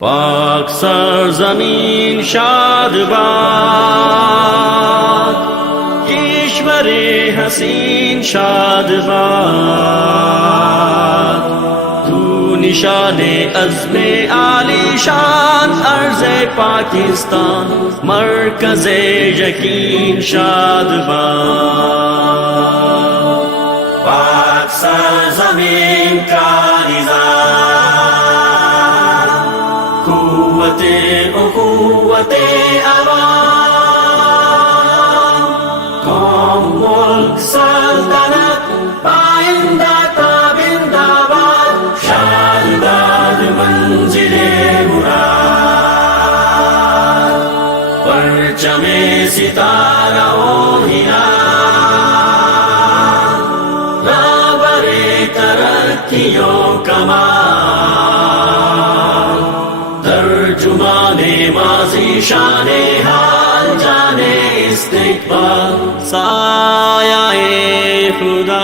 پاک سرزمین شاد باد، کشور حسین شاد باد، تو نشان عزم عالی شان ارض پاکستان، مرکز یقین شاد باد، پاک سرزمین کا قوت عوام، قوم ملک سلطنت پائندہ تابندہ باد، شاد باد منزل مراد، پرچم ستارہ و ہلال، رہبر ترقی و کمال، ترجمان ماضی شان حال جانے استقبال، سایہ خدا